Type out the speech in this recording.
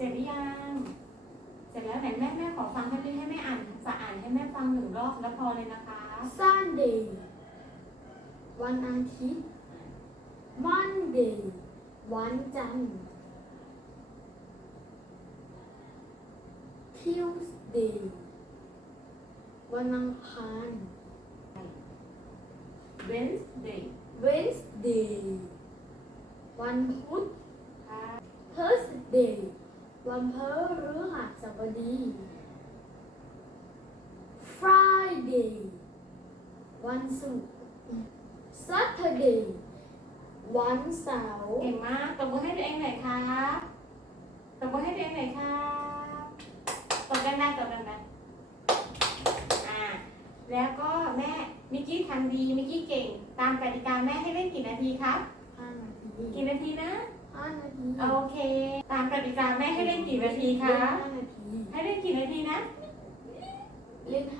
ร็จหรือยัง เสร็จแล้วไหนแม่แม่ขอฟังให้ด้วยให้แม่อ่านฝากอ่านให้แม่ฟังหนึ่งรอบแล้วพอเลยนะคะ Sunday วันอาทิตย์ Monday วันจันทร์ Tuesday วันอังคาร Wednesday Wednesday วันพุธค่ะ Thursday วันพฤหัสบดี Friday วันศุกร์ Saturday วันเสาร์เก่งมากตบมือให้ตัวเองหน่อยครับตบมือให้ตัวเองหน่อยครับตบดังๆตบดังๆอ่า แล้วก็แม่มิกกี้ทำดีมิกกี้เก่ง ตามกติกาแม่ให้เล่นกี่นาทีครับ ห้านาทีกี่นาทีนะห้านาที โอเคตามกติกาแม่ให้เล่นกี่นาทีคะห้านาทีให้เล่นกี่นาทีนะ เล่นห้านาทีอ่า